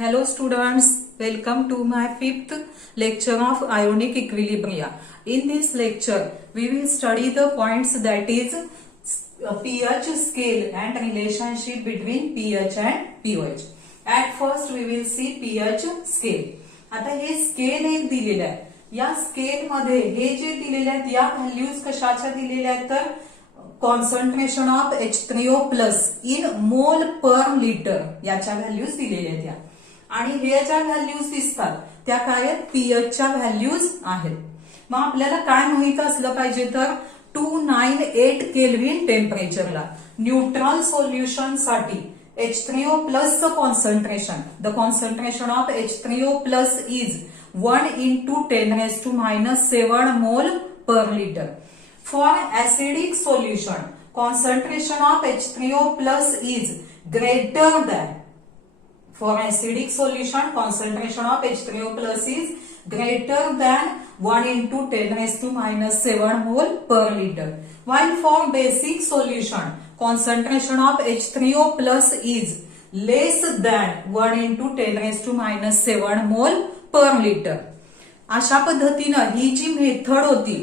Hello students, welcome to my fifth lecture of ionic equilibria. In this lecture, we will study the points that is pH scale and relationship between pH and pOH. At first we will see pH scale. आता हे scale एक दिलेलं आहे. या scale मध्ये हे जे दिलेले आहेत या व्हॅल्यूज कशाच्या दिलेल्या आहेत तर concentration of H3O plus in मोल पर लिटर याच्या व्हॅल्यूज दिलेल्या आहेत या. आणि हे ज्या व्हॅल्यूज दिसतात त्या काय आहेत पीएचच्या व्हॅल्यूज आहेत. मग आपल्याला काय माहित असलं पाहिजे तर 298 केल्व्हिन टेम्परेचरला न्यूट्रल सोल्युशन साठी H3O plus the concentration of H3O plus is 1 into 10 raised to minus 7 mole per liter. For acidic solution, concentration of H3O plus is greater than. For acidic solution, concentration of H3O plus is greater than 1 into 10 raised to minus 7 mole per liter. While for basic solution, concentration of H3O plus is less than 1 into 10 raised to minus 7 mole per liter. अशा पद्धतीनं ही जी method होती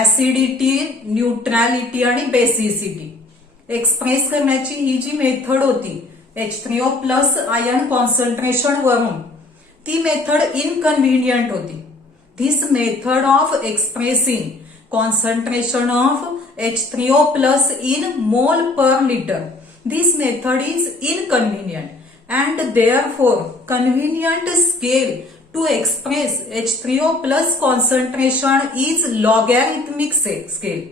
acidity, neutrality आणि basicity express करण्याची ही जी method होती H3O plus ion concentration वरून ती method इनकन्व्हिनियंट होती. This method of expressing concentration of H3O plus in mole per liter. This method is inconvenient and therefore convenient scale to express H3O plus concentration is logarithmic scale.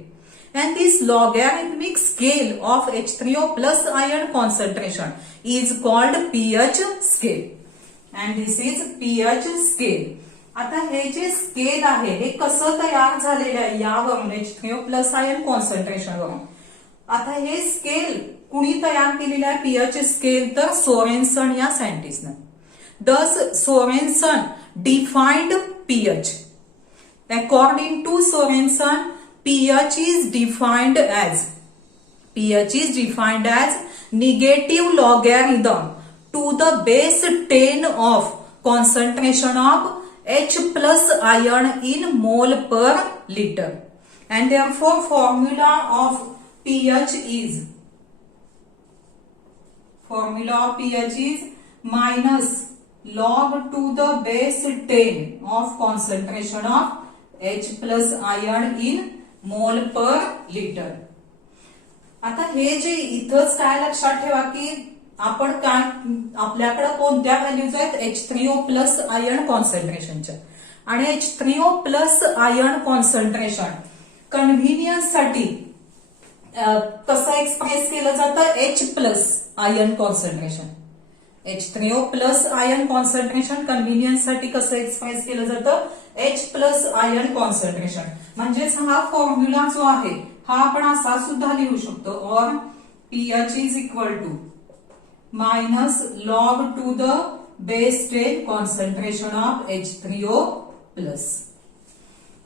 And this logarithmic scale of H3O plus ion concentration is called pH scale. And this is pH scale. आता हे जे scale आहे हे कसं तयार झालेलं आहे यावरून H3O प्लस आयन कॉन्सन्ट्रेशन वरून. आता हे स्केल कुणी तयार केलेलं आहे पीएच स्केल तर सोरेन्सन या सायंटिस्टनं. Thus Sorensen defined pH. According to Sorensen, pH is defined as negative logarithm to the base 10 of concentration of H plus ion in mole per liter. And therefore formula of pH is minus log to the base 10 of concentration of H plus ion in mole per liter. आता हे जे इथंच काय लक्षात ठेवा की आपण काय आपल्याकडे कोणत्या व्हॅल्यूज आहेत H3O प्लस आयन कॉन्सन्ट्रेशनच्या आणि H3O plus ion concentration convenience साठी कसं एक्सप्रेस केलं जातं H plus ion concentration. H3O plus ion concentration convenience साठी कसं एक्सप्रेस केलं जातं H प्लस आयन कॉन्सन्ट्रेशन. म्हणजेच हा फॉर्म्युला जो आहे हा आपण असा सुद्धा लिहू शकतो और pH is equal to minus log to the base 10 concentration of H3O plus.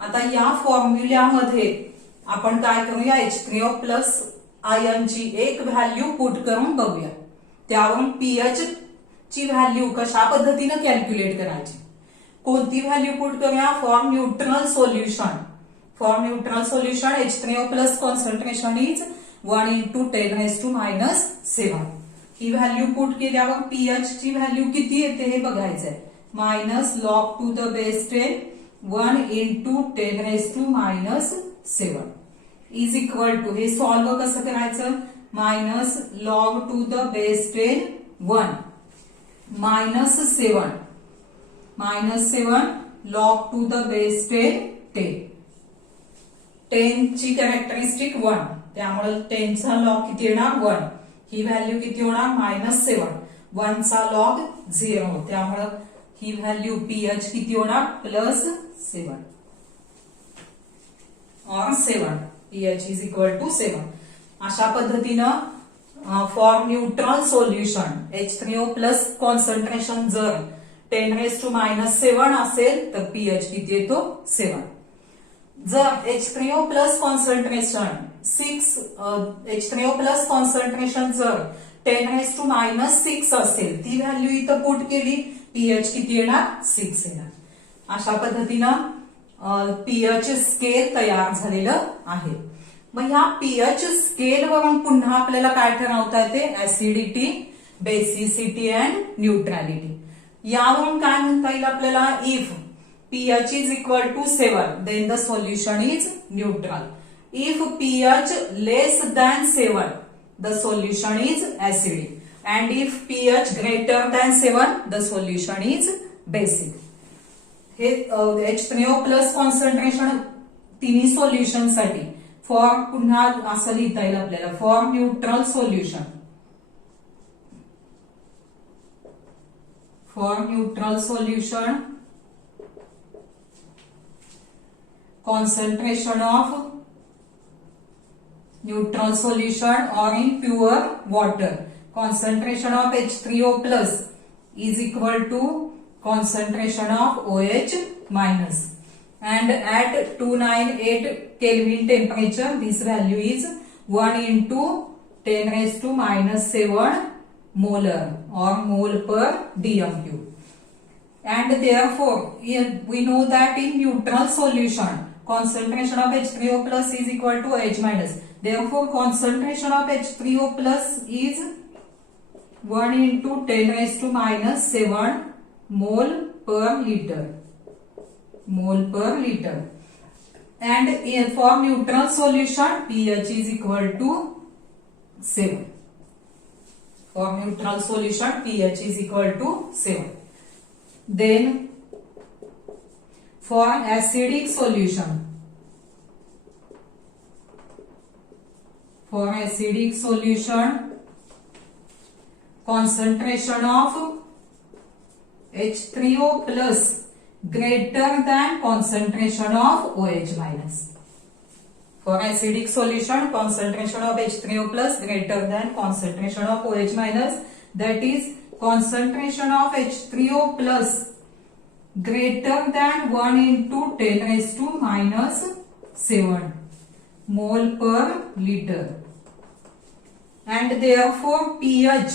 आता या फॉर्म्युल्यामध्ये आपण काय करूया H3O प्लस आयनची एक व्हॅल्यू पुट करून बघूया. त्यावरून पीएच ची व्हॅल्यू कशा पद्धतीने कॅल्क्युलेट करायची. कोणती व्हॅल्यू पुट करूया for neutral solution. H3O plus concentration is 1 into 10 raised to minus 7. ही व्हॅल्यू पुट केल्यावर पीएच ची व्हॅल्यू किती येते हे बघायचंय. Minus log to the base 10 1 into 10 raised to minus 7 is equal to हे सॉल्व्ह कसं करायचं minus log to the base 10 1 minus 7 log to the base 10 10 ची कॅरेक्टरिस्टिक 1 त्यामुळे 10 चा लॉग किती येणार 1. ही व्हॅल्यू किती होणार मायनस 7 1 चा लॉग 0 त्यामुळे ही व्हॅल्यू पीएच किती होणार प्लस 7 और 7 पीएच इज इक्वल टू 7. अशा पद्धतीनं for neutral solution H3O plus concentration जर 10 raised to minus 7 असेल तर पीएच किती येतो 7. जर H3O plus concentration 6 H3O plus concentration जर 10⁻⁻6 असेल, ती व्हॅल्यू इथं पुट केली, पीएच किती येणार? 6 येणार. अशा पद्धतीनं पीएच स्केल तयार झालेलं आहे. मग ह्या पीएच स्केल वरून पुन्हा आपल्याला काय ठरवता येते? Acidity, basicity and neutrality. यावरून काय म्हणता येईल आपल्याला? If pH is equal to 7, then the solution is neutral. If pH less than 7, the solution is acidic. And if pH greater than 7, the solution is basic. हे H3O plus concentration तिन्ही solution साठी for पुन्हा असं लिहिता येईल आपल्याला, for neutral solution, for neutral solution concentration of neutral solution or in pure water, concentration of H3O plus is equal to concentration of OH minus, and at 298 Kelvin temperature this value is 1 into 10⁻⁻7 molar or mole per dm cube. And therefore we know that in neutral solution concentration of H3O plus is equal to OH minus. Therefore concentration of H3O plus is 1 into 10⁻⁻7 mole per liter, mole per liter. And for neutral solution pH is equal to 7. For neutral solution pH is equal to 7. Then for acidic solution, for acidic solution concentration of H3O plus greater than concentration of OH minus. For acidic solution concentration of H3O plus greater than concentration of OH minus, that is concentration of H3O plus greater than 1 into 10⁻⁻7 mole per liter. And therefore pH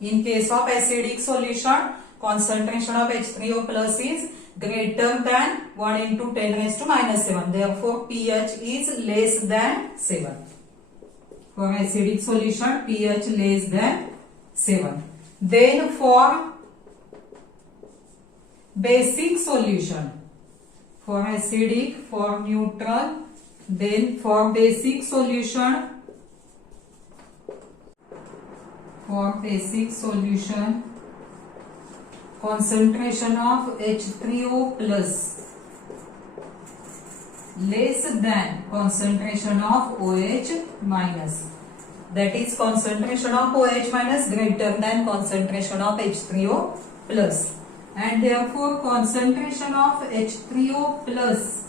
in case of acidic solution concentration of H3O plus is greater than 1 into 10⁻⁻7. Therefore pH is less than 7. For acidic solution pH less than 7. Then for basic solution, for acidic, for neutral, then for basic solution, for basic solution concentration of H3O plus less than concentration of OH minus, that is concentration of OH minus greater than concentration of H3O plus, and therefore concentration of H3O plus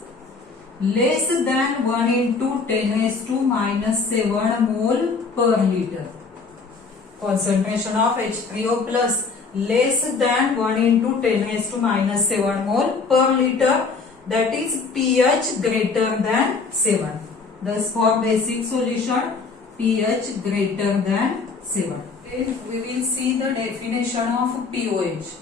less than 1 into 10⁻⁻7 mole per liter. Concentration of H3O plus less than 1 into 10⁻⁻7 mole per liter, that is pH greater than 7. Thus for basic solution pH greater than 7. Then we will see the definition of pOH.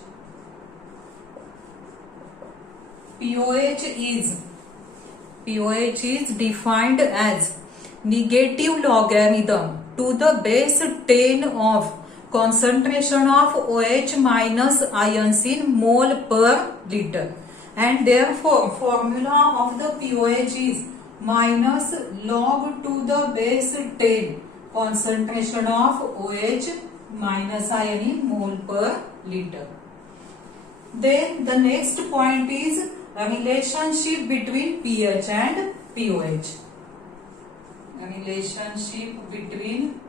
pOH is defined as negative logarithm to the base 10 of concentration of OH minus ions in mole per liter, and therefore formula of the pOH is minus log to the base 10 concentration of OH minus ion in mole per liter. Then the next point is a relationship between pH and pOH. A relationship between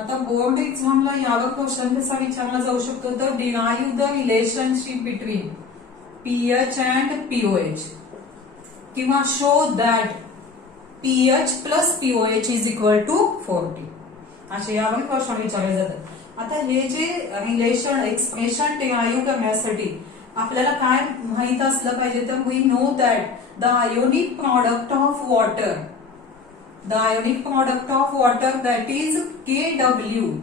आता board एक्झामला यावर question कसा विचारला जाऊ शकतो तर derive the relationship between pH and pOH किंवा show that pH plus pOH is equal to 40 असे यावर क्वेश्चन विचारले जातात. आता हे जे रिलेशन एक्सप्रेशन डिराइव करण्यासाठी आपल्याला काय माहित असलं पाहिजे तर we know that the ionic product of water that is Kw.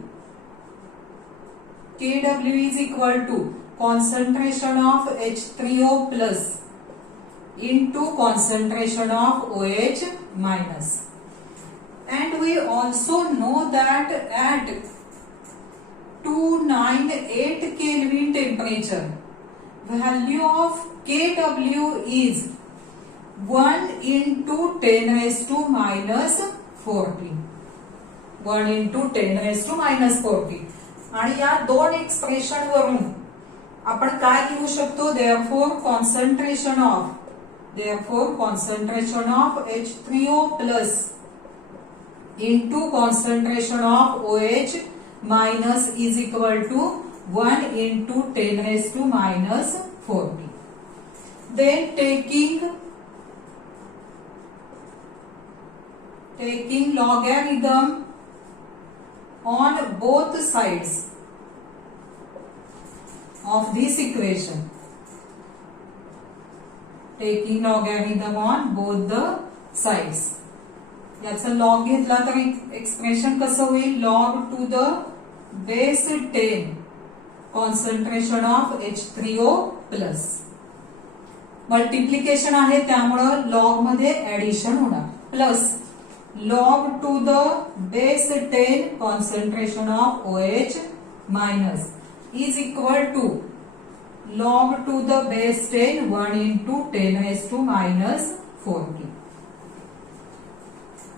Kw is equal to concentration of H3O plus into concentration of OH minus. And we also know that at 298 Kelvin temperature, value of Kw is 1 into 10 raised to minus 40. 1 into 10 raised to minus 40. आणि या दोन expression वरून आपण काय लिहू शकतो? therefore concentration of H3O plus into concentration of OH minus is equal to 1 into 10 raised to minus 40. Then taking logarithm on both sides of this equation. Taking logarithm on both the sides. याचा log घेतला तर expression कसं होईल? log to the base 10 concentration of H3O plus. Multiplication आहे त्यामुळं log मध्ये addition होणार plus log to the base 10 concentration of OH minus is equal to log to the base 10 1 into 10 raised to minus 40.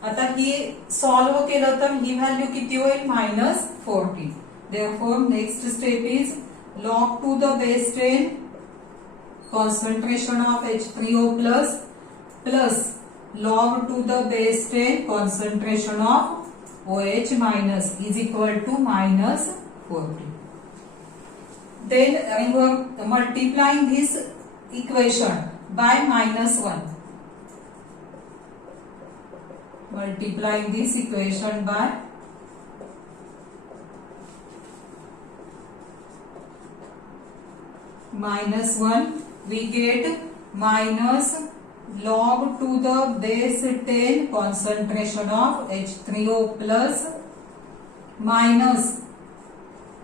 आता ही solve केलं तर ही value किती होईल? minus 40. Therefore next step is log to the base 10 concentration of H3O plus log to the base 10 concentration of OH minus is equal to minus 40. Then multiplying this equation by minus 1. Multiplying this equation by minus 1, we get minus log to the base 10 concentration of H3O plus minus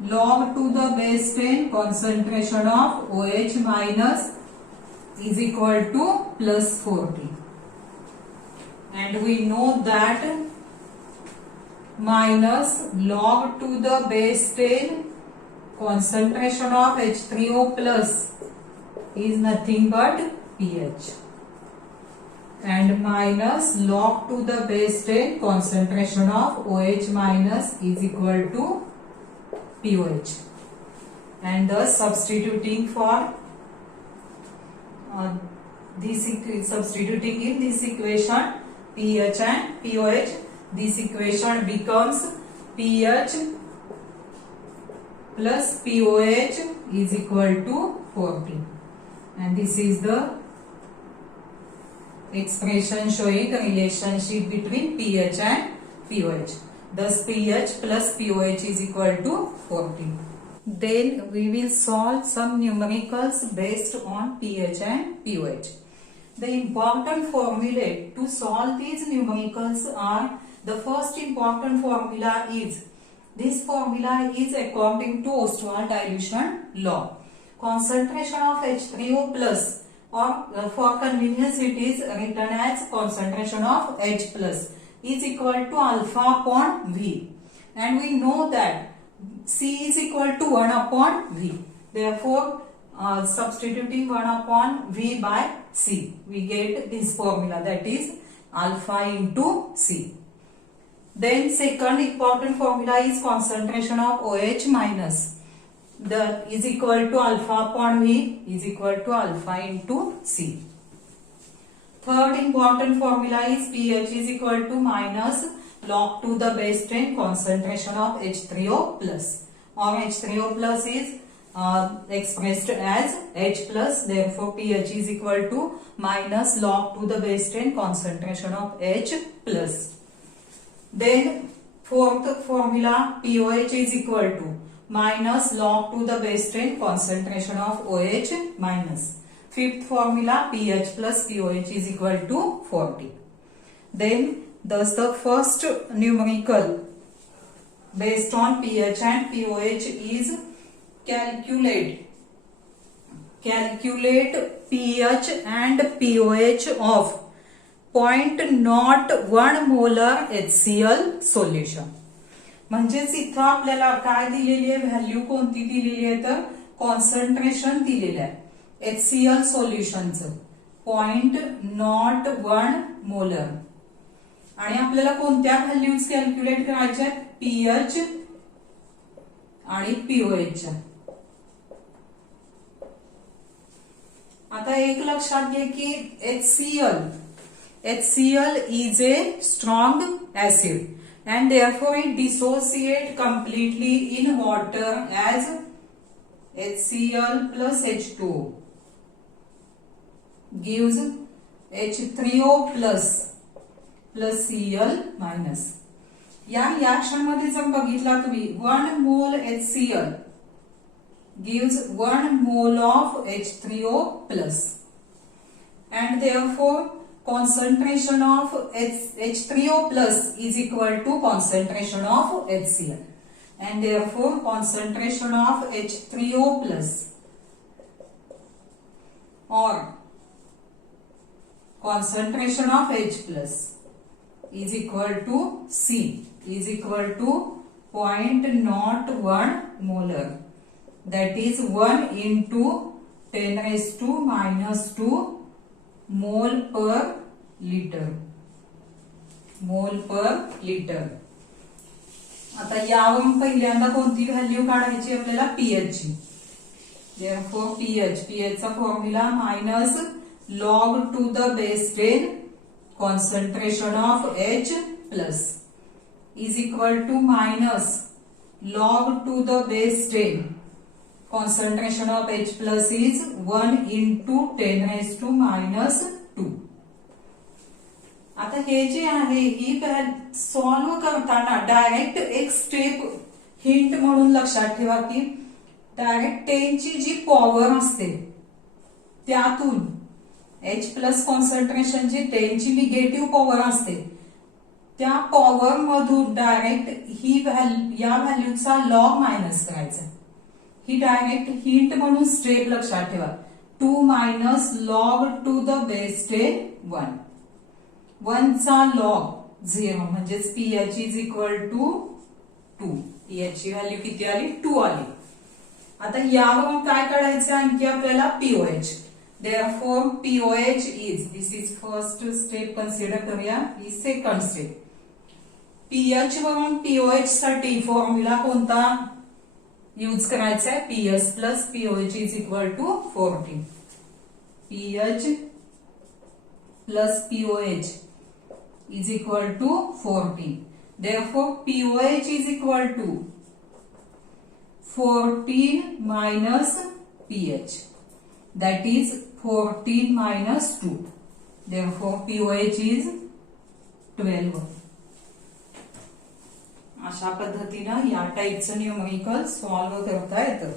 log to the base 10 concentration of OH minus is equal to plus 40. And we know that minus log to the base 10 concentration of H3O plus is nothing but pH. And minus log to the base 10 concentration of OH minus is equal to pOH. And thus substituting in this equation pH and pOH, this equation becomes pH plus pOH is equal to 40. And this is the expression showing the relationship between pH and pOH. Thus pH plus pOH is equal to 40. Then we will solve some numericals based on pH and pOH. The important formulae to solve these numericals are, the first important formula is, this formula is according to Ostwald dilution law. Concentration of H3O plus, or for convenience it is written as concentration of H plus, is equal to alpha upon V. And we know that C is equal to 1 upon V. Therefore, substituting 1 upon V by C, we get this formula, that is alpha into C. Then second important formula is concentration of OH minus, that is equal to alpha upon V is equal to alpha into C. Third important formula is pH is equal to minus log to the base 10 concentration of H3O plus, or H3O plus is expressed as H plus, therefore pH is equal to minus log to the base 10 concentration of H plus. Then fourth formula, pOH is equal to minus log to the base 10 concentration of OH minus. Fifth formula, pH plus pOH is equal to 40. Then thus the first numerical based on pH and pOH is calculate pH and pOH of 0.01 molar HCl solution. म्हणजेच इथं आपल्याला काय दिलेली आहे, value कोणती दिलेली आहे, तर कॉन्सन्ट्रेशन दिलेलं आहे HCl सोल्युशनचं 0.01 मोलर. आणि आपल्याला कोणत्या व्हॅल्यूज कॅल्क्युलेट करायच्या, पीएच आणि पीओएचच्या. आता एक लक्षात घे की HCl is a strong acid and therefore it dissociate completely in water as HCl plus H2O gives H3O plus Cl minus. या रिएक्शन मध्ये जर बघितला तुम्ही 1 मोल HCl gives 1 mole of H3O plus and therefore concentration of H3O plus is equal to concentration of HCl and therefore concentration of H3O plus or concentration of H plus is equal to C is equal to 0.01 molar. That is 1 into 10 raised to minus 2 mole per liter. आता यावरून पहिल्यांदा कोणती value काढायची आपल्याला, pH ची. Therefore pH चा formula minus log to the base 10 concentration of H plus is equal to minus log to the base 10 concentration of H plus is 1 into 10 raised to minus 2. आता हे जे आहे ही solve करताना direct एक step hint म्हणून लक्षात ठेवा की डायरेक्ट 10 ची जी पॉवर असते त्यातून H प्लस कॉन्सन्ट्रेशन जी 10 ची निगेटिव्ह पॉवर असते त्या पॉवर मधून डायरेक्ट ही या व्हॅल्यूचा लॉग मायनस करायचा. ही डायरेक्ट हिंट म्हणून स्टेप लक्षात ठेवा. 2 minus log to the base 10 1. 1 चा लॉग 0 म्हणजेच pH is equal to 2. PH ची व्हॅल्यू किती आली, 2 आली. आता यावरून काय काढायचं आणखी आपल्याला, pOH. Therefore pOH is, this is first step consider करूया, ही सेकंड स्टेप. पीएच वरून पीओएच साठी फॉर्म्युला कोणता यूज करायचा आहे, pH plus pOH is equal to 40. PH plus pOH is equal to 40. Therefore pOH is equal to 14 minus pH, that is 14 minus 2. Therefore pOH is 12. अशा पद्धतीनं या टाइपचं numerical solve करता येतं.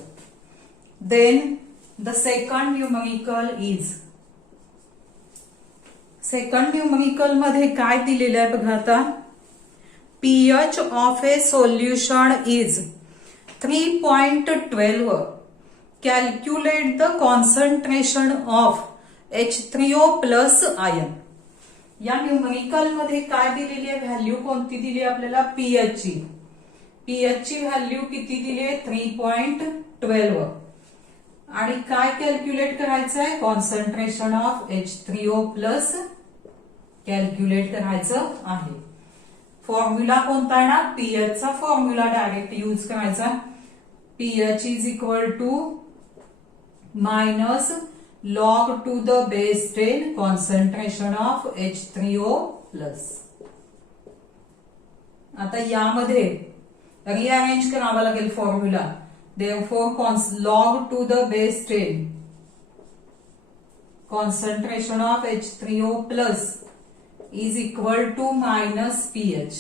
Then the second numerical is, second numerical मध्ये काय दिलेलं आहे बघा आता, pH of A solution is 3.12. Calculate the concentration of H3O plus ion. या न्यूमरिकल मध्ये काय दिलेली आहे, व्हॅल्यू कोणती दिली आपल्याला, पीएच ची. पीएच ची व्हॅल्यू किती दिली आहे, 3.12. आणि काय कॅल्क्युलेट करायचं आहे, concentration of H3O plus calculate करायचं आहे. फॉर्म्युला कोणता आहे ना, पीएच चा फॉर्म्युला डायरेक्ट यूज करायचा. PH is equal to minus log to the base 10 concentration of H3O plus. आता यामध्ये रिअरेंज करावा लागेल formula. Therefore log to the base 10 concentration of H3O plus is equal to minus pH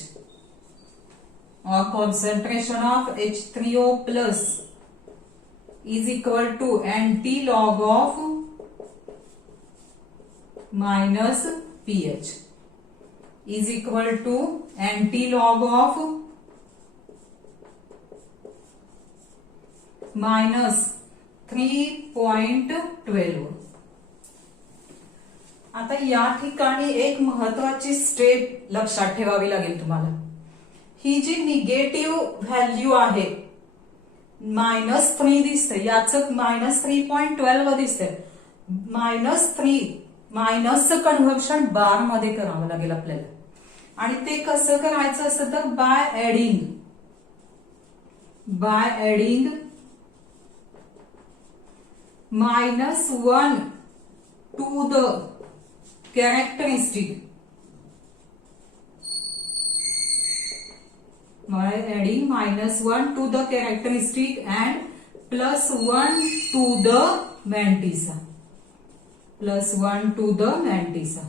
or concentration of H3O plus is equal to anti-log of minus pH is equal to anti-log of minus 3.12. आता या ठिकाणी एक महत्वाची step लक्षात ठेवावी लागेल तुम्हाला. ही जी negative value आहे -3 दिसते, याचं -3.12 दिसते. -3 मायनसचं कन्व्हर्शन बार मध्ये करावं लागेल आपल्याला. आणि ते कसं करायचं असतं तर bye adding -1 to the characteristic. By adding -1 to the characteristic and +1 to the mantissa. +1 to the mantissa.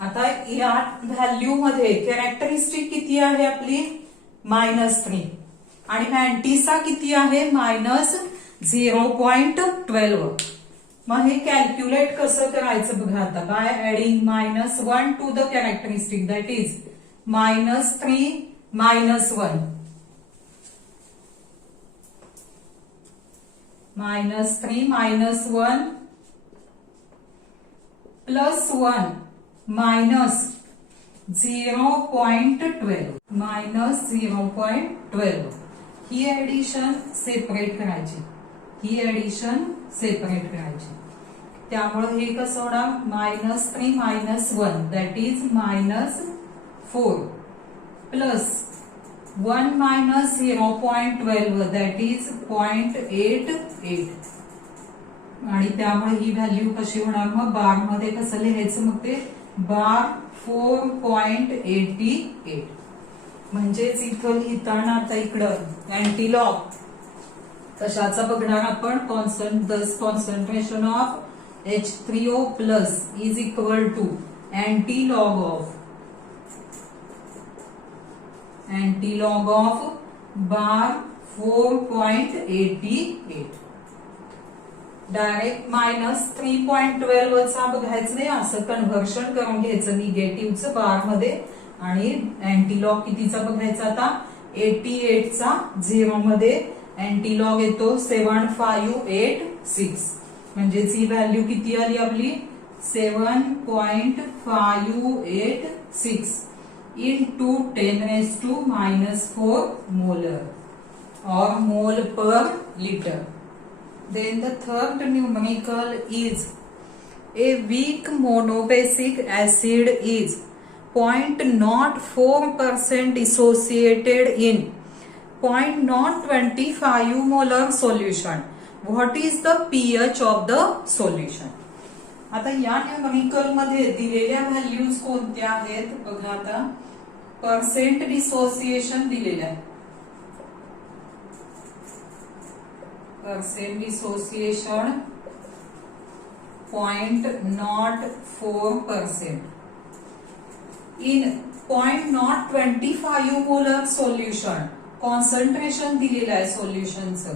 आता या व्हॅल्यू मध्ये कॅरेक्टरिस्टिक किती आहे आपली -3 आणि मॅन्टिसा किती आहे -0.12. मग हे कॅल्क्युलेट कसं करायचं बघा आता. By adding -1 to the characteristic that is -3 -1 -3 -1 +1 -0.12 ही ऍडिशन सेपरेट करायची. त्यामुळे हे कसं होणार -3 -1 that is -4 plus 1 -0.12 that is 0.88. आणि त्यामुळे ही व्हॅल्यू कशी होणार मग बार मध्ये कसं लिहायचं मग ते बार 4.88. म्हणजेच इथं लिहिताना आता इकडं अँटीलॉग कशाचा बघणार आपण concentration of H3O plus is equal to anti-log of bar 4.88. Direct -3.12 चा बघायचं नाही, असं कन्व्हर्शन करून घ्यायचं निगेटिव्हचं बार मध्ये. आणि अँटीलॉग कितीचा बघायचा आता 88 चा 0 मध्ये अँटीलॉग येतो 7586. म्हणजेच ही व्हॅल्यू किती आली आपली 7.586 into 10⁻⁻⁴ molar or mole per liter. Then the third numerical is a weak monobasic acid is 0.04% dissociated in 0.025 molar solution. What is the pH of the solution? आता या न्यूमेरिकल मध्ये दिलेल्या व्हॅल्यूज कोणत्या आहेत बघा. आता पर्सेंट डिसोसिएशन दिलेलं आहे. Percent dissociation 0.04%. In 0.025 molar solution concentration दिलेलं आहे सोल्युशनचं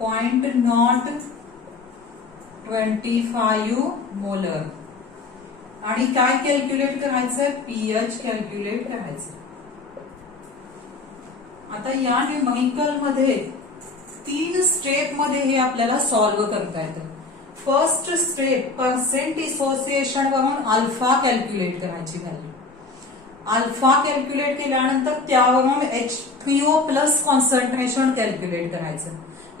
0.025 मोलर. आणि काय कॅल्क्युलेट करायचंय पीएच कॅल्क्युलेट करायचं. आता या न्यूमेरिकल मध्ये 3 स्टेप मध्ये हे आपल्याला सॉल्व्ह करता येतं. फर्स्ट स्टेप पर्सेंट डिसोसिएशन वरून अल्फा कॅल्क्युलेट करायची व्हॅल्यू. अल्फा कॅल्क्युलेट केल्यानंतर त्यावरून H3O प्लस कॉन्सन्ट्रेशन कॅल्क्युलेट करायचं.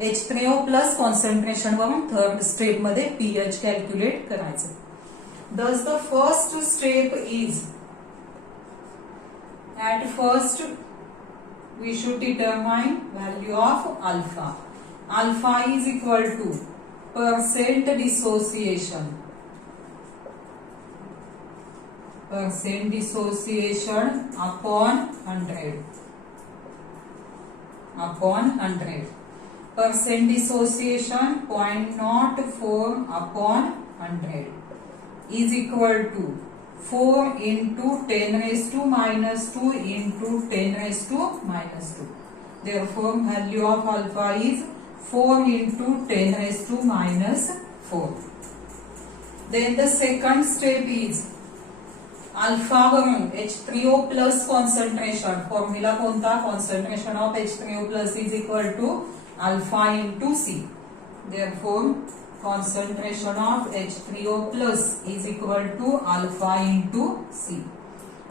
H3O प्लस कॉन्सन्ट्रेशन वरून थर्ड स्टेप मध्ये पीएच कॅल्क्युलेट करायचं. Thus the first step is, at first we should determine value of alpha. Alpha is equal to percent dissociation. Percent dissociation upon 100. Percent dissociation 0.04 upon 100 is equal to 4 into 10 raised to minus 2 into 10 raised to minus 2. Therefore, value of alpha is 4 into 10 raised to minus 4. Then the second step is alpha वरून H3O plus concentration. Formula कोणता? Concentration of H3O plus is equal to alpha into C. Therefore, concentration of H3O plus is equal to alpha into C.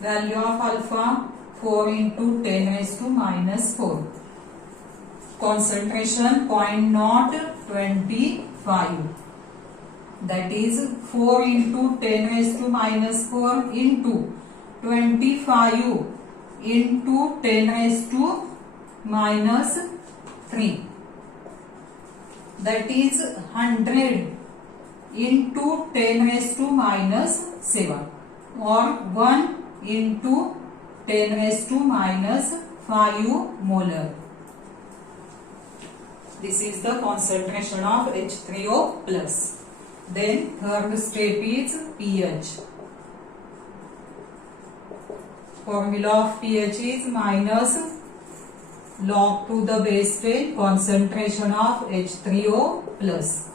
Value of alpha 4 into 10 raised to minus 4. Concentration 0.025. That is 4 into 10 raised to minus 4 into 25 into 10 raised to minus 3. That is 100 into 10 raised to minus 7 or 1 into 10 raised to minus 5 molar. This is the concentration of H3O plus. Then third step is pH. Formula of pH is minus log to the base 10 concentration of H3O plus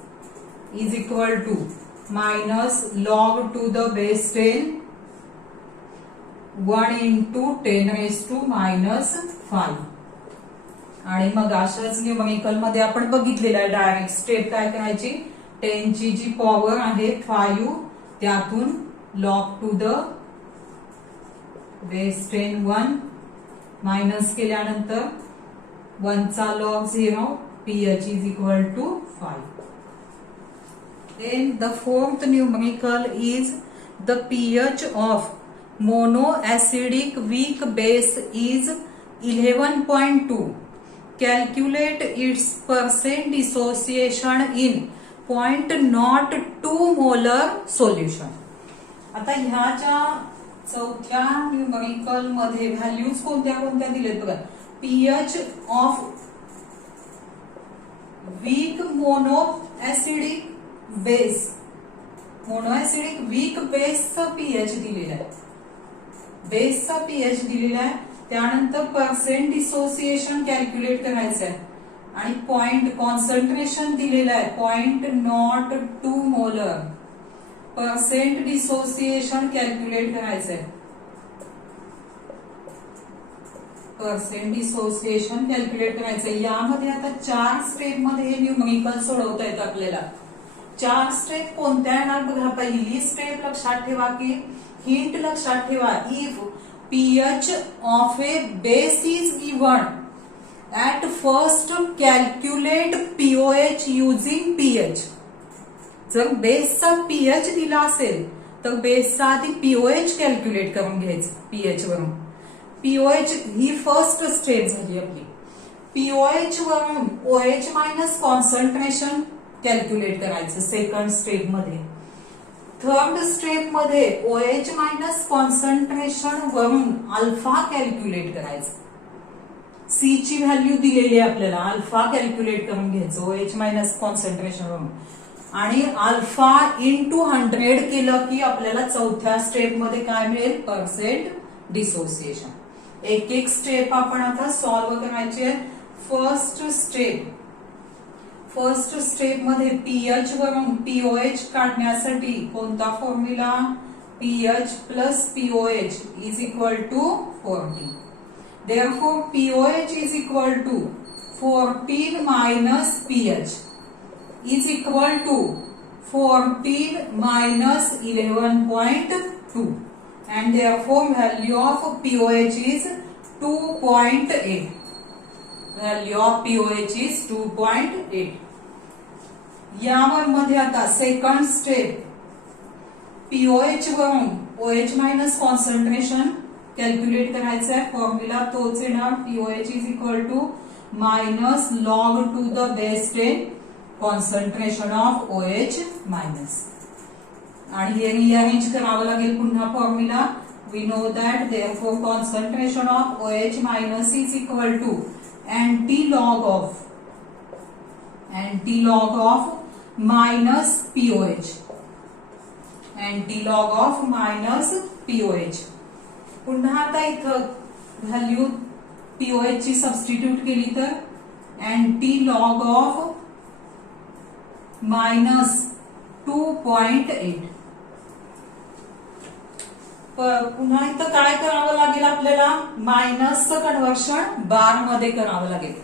is equal to minus log to the base 10 1 into 10 raised to minus 5. आणि मग अशाच numerical मध्ये आपण बघितलेला आहे direct step काय करायची 10 ची जी पॉवर आहे 5 त्यातून log to the base 10 1 minus केल्यानंतर 1 चा log 0 pH is equal to 5. Then the fourth numerical is the pH of monoacidic weak base is 11.2. Calculate its percent dissociation in 0.02 molar solution. आता ह्याच्या चौथ्या न्यूमरिकल मध्ये values कोणत्या कोणत्या दिलेत बघा. pH of weak monoacidic base, monoacidic weak बेसचा pH दिलेला आहे, बेसचा pH दिलेला आहे. त्यानंतर पर्सेंट डिसोसिएशन कॅल्क्युलेट करायचं आहे आणि पॉइंट कॉन्सन्ट्रेशन दिलेलं आहे 0.02 मोलर. पर्सेंट डिसोसिएशन कॅल्क्युलेट करायचं आहे, पर्सेंट डिसोसिएशन कॅल्क्युलेट करायचं आहे. यामध्ये आता 4 स्टेप मध्ये हे न्यूमरिकल सोडवता येत आपल्याला. 4 स्टेप कोणत्या येणार बघा. पहिली स्टेप लक्षात ठेवा की हिंट लक्षात ठेवा. If pH of a base is given, at first calculate pOH using pH. जर बेसचा pH दिला असेल तर बेसचा आधी pOH कॅल्क्युलेट करून घ्यायचं pH वरून. pOH ही फर्स्ट स्टेप झाली आपली. pOH वरून OH मायनस कॉन्सन्ट्रेशन कॅल्क्युलेट करायचं सेकंड स्टेप मध्ये. थर्ड स्टेप मध्ये OH मायनस कॉन्सन्ट्रेशन वरून अल्फा कॅल्क्युलेट करायचं. C ची व्हॅल्यू दिलेली आहे आपल्याला, अल्फा कॅल्क्युलेट करून घ्यायचं OH मायनस कॉन्सन्ट्रेशन वरून आणि अल्फा इंटू 100 केलं की आपल्याला चौथ्या स्टेप मध्ये काय मिळेल पर्सेंट डिसोसिएशन. एक एक स्टेप आपण आता सॉल्व्ह करायची आहे. फर्स्ट स्टेप मध्ये pH वरून pOH काढण्यासाठी कोणता formula pH plus pOH is equal to 14. Therefore pOH is equal to 14 minus pH is equal to 14 minus 11.2 and therefore value of pOH is 2.8. Value of pOH is 2.8. यावर मध्ये आता second step pOH वरून OH minus concentration calculate करायचं आहे. Formula तोच येणार pOH is equal to minus log to the base 10 concentration of OH minus आणि हे रिअरेंज करावं लागेल पुन्हा formula. We know that therefore concentration of OH minus is equal to anti-log of minus pOH. Antilog of minus pOH. पुन्हा आता इथं value pOH ची substitute केली तर अँटीलॉग ऑफ मायनस 2.8. पुन्हा इथं काय करावं लागेल आपल्याला, मायनसचं कन्व्हर्शन बार मध्ये करावं लागेल.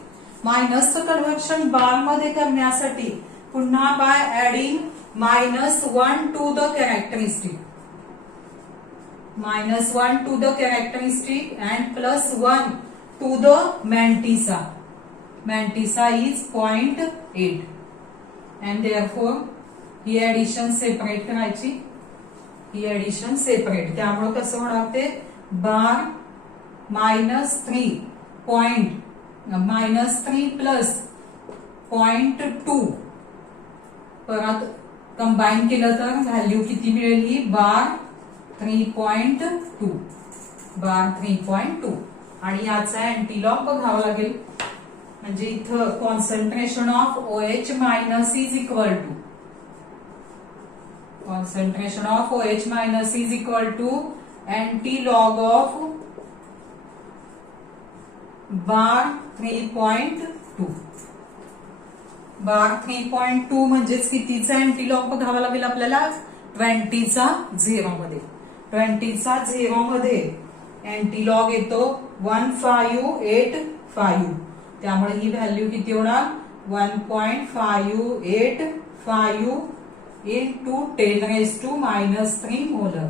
मायनसचं कन्व्हर्शन बार मध्ये करण्यासाठी पुन्हा by adding -1 to the characteristic, -1 to the characteristic and +1 to the mantissa. Mantissa is 0.8 and therefore ही ऍडिशन सेपरेट करायची, ही ऍडिशन सेपरेट. त्यामुळे कसं होणार ते, बार -3 प्लस 0.2 परत कंबाईन केलं तर व्हॅल्यू किती मिळेल, ही बार 3.2, बार 3.2. आणि याचा अँटीलॉग बघावा लागेल. म्हणजे इथं concentration of OH minus is equal to, concentration of OH minus is equal to antilog of bar 3.2. बार 3.2 म्हणजेच कितीचा अँटीलॉग बघावा लागेल आपल्याला, 20चा 0 मध्ये. 20चा 0 मध्ये अँटीलॉग येतो 1585. त्यामुळे ही व्हॅल्यू किती होणार, 1.585 into 10⁻³ molar,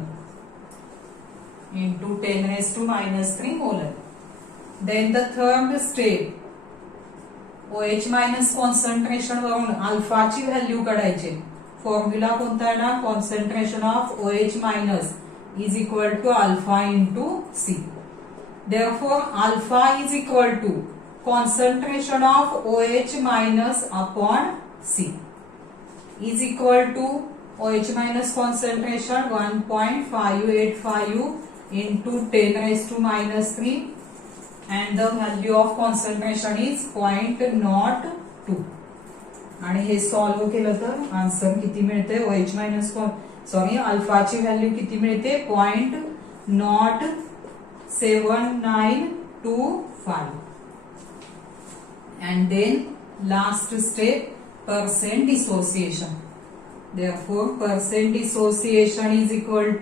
into 10⁻³ molar. Then the third step, OH minus concentration वरून अल्फाची व्हॅल्यू काढायची. फॉर्म्युला कोणता आहे ना, concentration of OH minus is equal to alpha into C. Therefore alpha is equal to concentration of OH minus upon C is equal to OH minus concentration 1.585 into 10⁻³ and the value of concentration is 0.02. आणि हे solve केलं तर answer किती मिळते, OH minus अल्फाची value किती मिळते, 0.7925. and then last step, percent dissociation. Therefore percent dissociation is equal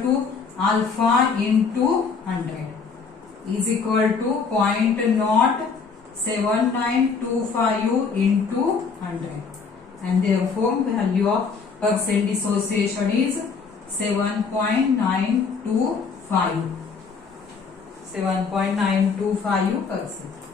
to alpha into 100 is equal to 0.7925 into 100, and therefore value of percent dissociation is 7.925. 7.925%.